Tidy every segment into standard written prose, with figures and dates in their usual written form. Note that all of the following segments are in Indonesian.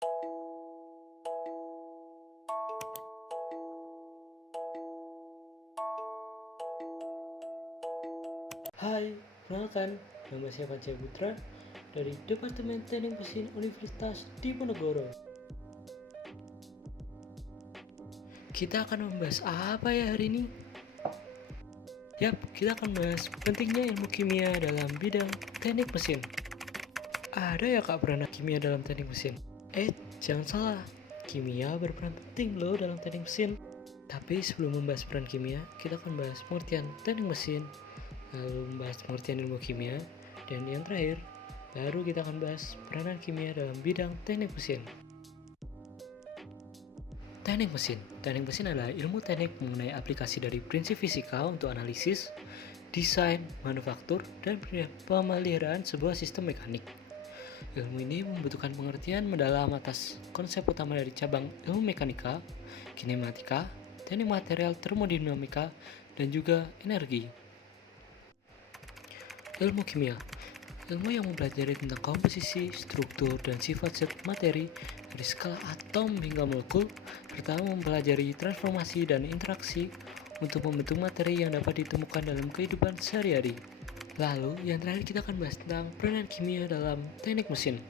Hai, perkenalkan, nama saya Panca Putra dari Departemen Teknik Mesin Universitas Diponegoro. Kita akan membahas apa ya hari ini? Yap, kita akan membahas pentingnya ilmu kimia dalam bidang teknik mesin. Ada ya kak peran kimia dalam teknik mesin? Jangan salah, kimia berperan penting loh dalam teknik mesin. Tapi sebelum membahas peran kimia, kita akan bahas pengertian teknik mesin, lalu membahas pengertian ilmu kimia, dan yang terakhir, baru kita akan bahas peranan kimia dalam bidang teknik mesin. Teknik mesin adalah ilmu teknik mengenai aplikasi dari prinsip fisika untuk analisis, desain, manufaktur, dan pemeliharaan sebuah sistem mekanik. Ilmu ini membutuhkan pengertian mendalam atas konsep utama dari cabang ilmu mekanika, kinematika, teknik material termodinamika, dan juga energi. Ilmu kimia, ilmu yang mempelajari tentang komposisi, struktur, dan sifat zat materi dari skala atom hingga molekul, serta mempelajari transformasi dan interaksi untuk membentuk materi yang dapat ditemukan dalam kehidupan sehari-hari. Lalu, yang terakhir kita akan bahas tentang peranan kimia dalam teknik mesin.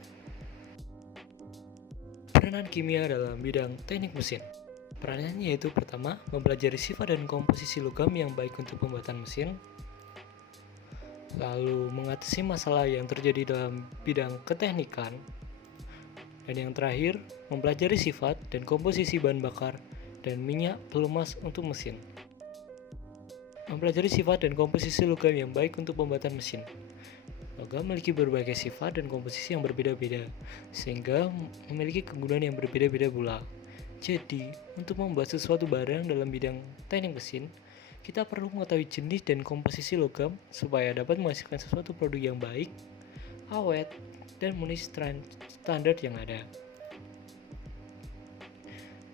Peranan kimia dalam bidang teknik mesin. Peranannya yaitu pertama, mempelajari sifat dan komposisi logam yang baik untuk pembuatan mesin. Lalu mengatasi masalah yang terjadi dalam bidang keteknikan. Dan yang terakhir, mempelajari sifat dan komposisi bahan bakar dan minyak pelumas untuk mesin. Mempelajari sifat dan komposisi logam yang baik untuk pembuatan mesin. Logam memiliki berbagai sifat dan komposisi yang berbeda-beda, sehingga memiliki kegunaan yang berbeda-beda pula. Jadi, untuk membuat sesuatu barang dalam bidang teknik mesin, kita perlu mengetahui jenis dan komposisi logam supaya dapat menghasilkan sesuatu produk yang baik, awet, dan memenuhi standar yang ada.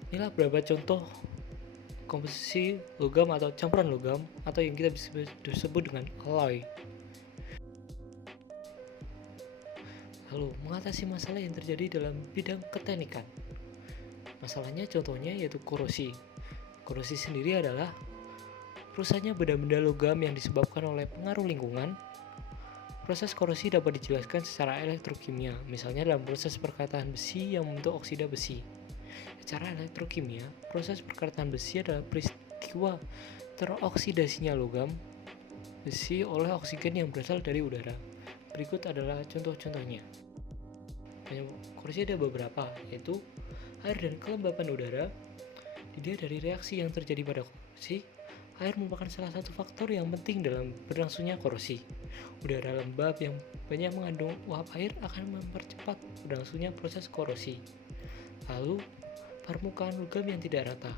Inilah beberapa contoh komposisi logam atau campuran logam atau yang kita bisa disebut dengan alloy. Lalu, mengatasi masalah yang terjadi dalam bidang keteknikan. Masalahnya contohnya yaitu korosi. Korosi sendiri adalah rusaknya benda-benda logam yang disebabkan oleh pengaruh lingkungan. Proses korosi dapat dijelaskan secara elektrokimia, misalnya dalam proses perkataan besi yang membentuk oksida besi. Secara elektrokimia, proses perkataan besi adalah peristiwa teroksidasinya logam besi oleh oksigen yang berasal dari udara. Berikut adalah contoh-contohnya. Korosi ada beberapa, yaitu air dan kelembapan udara. Dilihat dari reaksi yang terjadi pada korosi, air merupakan salah satu faktor yang penting dalam berlangsungnya korosi. Udara lembab yang banyak mengandung uap air akan mempercepat berlangsungnya proses korosi. Lalu, permukaan logam yang tidak rata.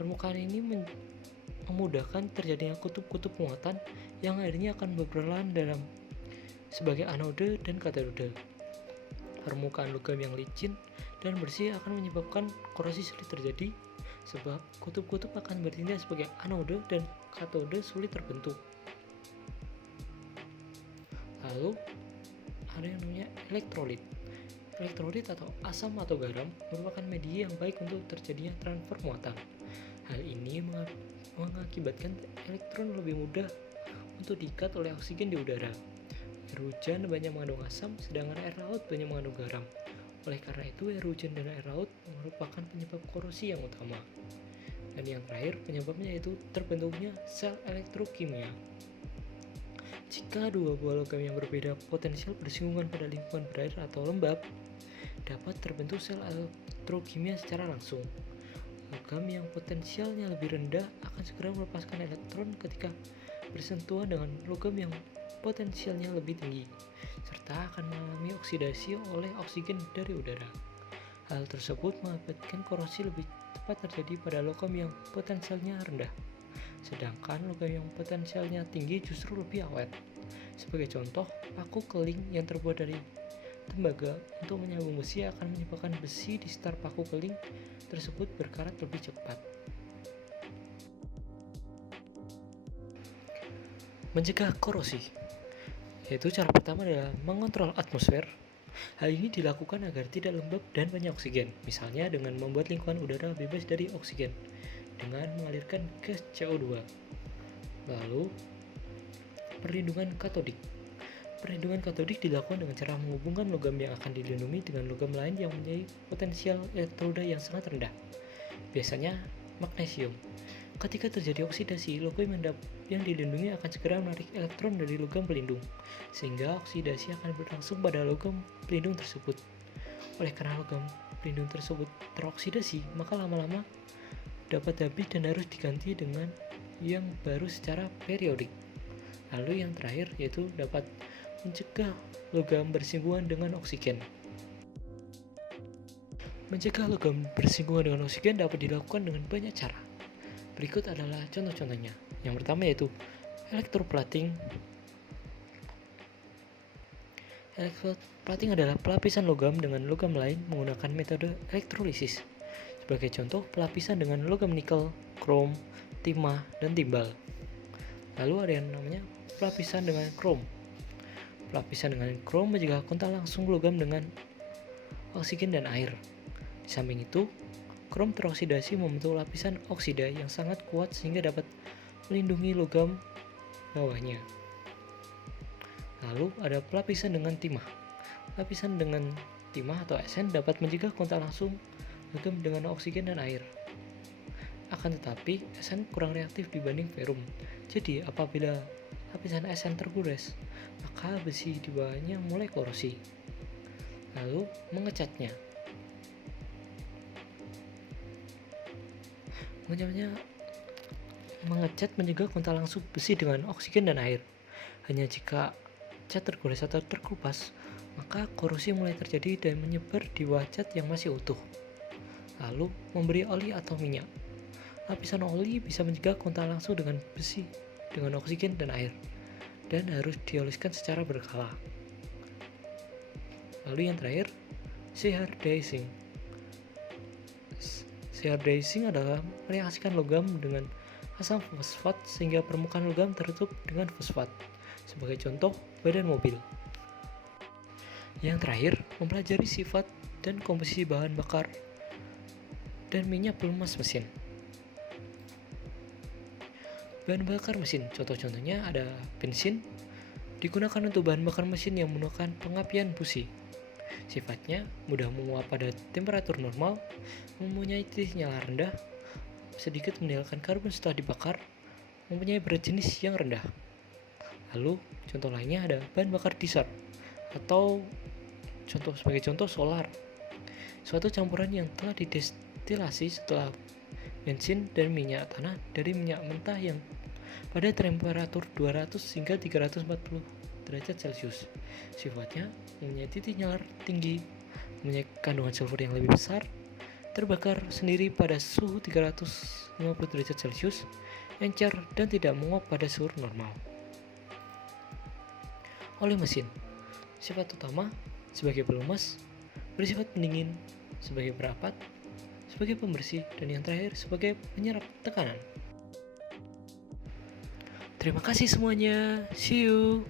Permukaan ini memudahkan terjadinya kutub-kutub muatan yang akhirnya akan berperan dalam sebagai anode dan katode. Permukaan logam yang licin dan bersih akan menyebabkan korosi sulit terjadi, sebab kutub-kutub akan bertindak sebagai anode dan katode sulit terbentuk. Lalu, ada yang namanya elektrolit. Elektrolit atau asam atau garam merupakan media yang baik untuk terjadinya transfer muatan. Hal ini mengakibatkan elektron lebih mudah untuk diikat oleh oksigen di udara. Air hujan banyak mengandung asam, sedangkan air laut banyak mengandung garam. Oleh karena itu, air hujan dan air laut merupakan penyebab korosi yang utama. Dan yang terakhir, penyebabnya yaitu terbentuknya sel elektrokimia. Jika dua buah logam yang berbeda potensial bersinggungan pada lingkungan berair atau lembab, dapat terbentuk sel elektrokimia secara langsung. Logam yang potensialnya lebih rendah akan segera melepaskan elektron ketika bersentuhan dengan logam yang potensialnya lebih tinggi, serta akan mengalami oksidasi oleh oksigen dari udara. Hal tersebut mengakibatkan korosi lebih cepat terjadi pada logam yang potensialnya rendah, sedangkan logam yang potensialnya tinggi justru lebih awet. Sebagai contoh, paku keling yang terbuat dari tembaga untuk menyambung besi akan menyebabkan besi di sekitar paku keling tersebut berkarat lebih cepat. Mencegah korosi, yaitu cara pertama adalah mengontrol atmosfer. Hal ini dilakukan agar tidak lembab dan banyak oksigen, misalnya dengan membuat lingkungan udara bebas dari oksigen dengan mengalirkan gas CO2. Lalu, perlindungan katodik. Perlindungan katodik dilakukan dengan cara menghubungkan logam yang akan dilindungi dengan logam lain yang mempunyai potensial elektroda yang sangat rendah, biasanya magnesium. Ketika terjadi oksidasi, logam yang dilindungi akan segera menarik elektron dari logam pelindung, sehingga oksidasi akan berlangsung pada logam pelindung tersebut. Oleh karena logam pelindung tersebut teroksidasi, maka lama-lama dapat habis dan harus diganti dengan yang baru secara periodik. Lalu yang terakhir yaitu dapat mencegah logam bersinggungan dengan oksigen. Mencegah logam bersinggungan dengan oksigen dapat dilakukan dengan banyak cara. Berikut adalah contoh-contohnya. Yang pertama yaitu electroplating. Electroplating adalah pelapisan logam dengan logam lain menggunakan metode elektrolisis. Sebagai contoh, pelapisan dengan logam nikel, krom, timah, dan timbal. Lalu ada yang namanya pelapisan dengan krom. Pelapisan dengan krom mencegah kontak langsung logam dengan oksigen dan air. Di samping itu, krom teroksidasi membentuk lapisan oksida yang sangat kuat sehingga dapat melindungi logam bawahnya. Lalu ada pelapisan dengan timah. Lapisan dengan timah atau Sn dapat mencegah kontak langsung logam dengan oksigen dan air. Akan tetapi, Sn kurang reaktif dibanding ferum. Jadi, apabila lapisan Sn tergores, maka besi di bawahnya mulai korosi. Lalu, mengecatnya. Mengecat mencegah kontak langsung besi dengan oksigen dan air. Hanya jika cat tergores atau terkelupas, maka korosi mulai terjadi dan menyebar di bawah cat yang masih utuh. Lalu, memberi oli atau minyak. Lapisan oli bisa mencegah kontak langsung dengan besi dengan oksigen dan air, dan harus dioleskan secara berkala. Lalu yang terakhir, shear dicing. Shear dicing adalah mereaksikan logam dengan asam fosfat sehingga permukaan logam tertutup dengan fosfat. Sebagai contoh, badan mobil. Yang terakhir, mempelajari sifat dan komposisi bahan bakar dan minyak pelumas mesin. Bahan bakar mesin, contoh-contohnya ada bensin, digunakan untuk bahan bakar mesin yang menggunakan pengapian busi. Sifatnya mudah menguap pada temperatur normal, mempunyai titik nyala rendah, sedikit meninggalkan karbon setelah dibakar, mempunyai berat jenis yang rendah. Lalu contoh lainnya ada bahan bakar diesel atau sebagai contoh solar, suatu campuran yang telah didestilasi setelah bensin dan minyak tanah dari minyak mentah yang pada temperatur 200 hingga 340 derajat Celcius. Sifatnya mempunyai titik nyala tinggi, mempunyai kandungan sulfur yang lebih besar, terbakar sendiri pada suhu 350 derajat Celcius, encer dan tidak menguap pada suhu normal. Oli mesin, sifat utama sebagai pelumas, bersifat pendingin, sebagai perapat, sebagai pembersih, dan yang terakhir sebagai penyerap tekanan. Terima kasih semuanya, see you.